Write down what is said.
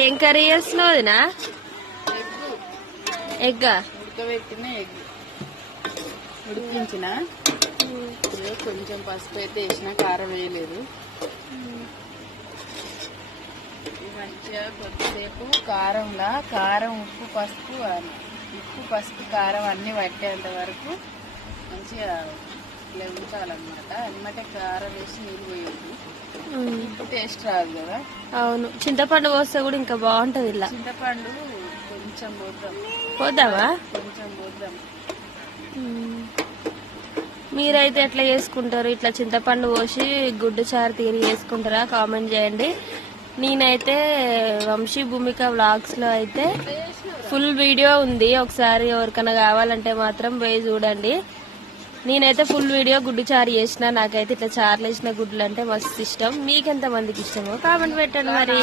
ఏం కర్రీ చేస్తున్నావు వదినా? ఎగ్గా ఉడకబెట్టిన ఎగ్ ఉడికించిన. కొంచెం పసుపు అయితే వేసిన, కారం వేయలేదు. మంచిగా కొద్దిసేపు కారం ఉప్పు పసుపు కారం అన్ని పట్టేంత వరకు మంచిగా ఇట్లా ఉంచాలన్నమాట. అన్నమాట కారం వేసి నీళ్ళు పోయేది, టేస్ట్ రాదు కదా. అవును, చింతపండు పోస్తే కూడా ఇంకా బాగుంటది. ఇలా చింతపండు కొంచెం పోద్దామా? కొంచెం పోద్దాం. మీరైతే ఎట్లా చేసుకుంటారు? ఇట్లా చింతపండు పోసి గుడ్డు చారు తీరి చేసుకుంటారా? కామెంట్ చేయండి. నేనైతే వంశీ భూమిక వ్లాగ్స్ లో అయితే ఫుల్ వీడియో ఉంది, ఒకసారి ఎవరికైనా కావాలంటే మాత్రం పోయి చూడండి. నేనైతే ఫుల్ వీడియో గుడ్డు చారు చేసిన. నాకైతే ఇట్లా చారులు వేసిన గుడ్లు అంటే మస్తు ఇష్టం. మీకెంత మందికి ఇష్టమో కామెంట్ పెట్టండి మరి.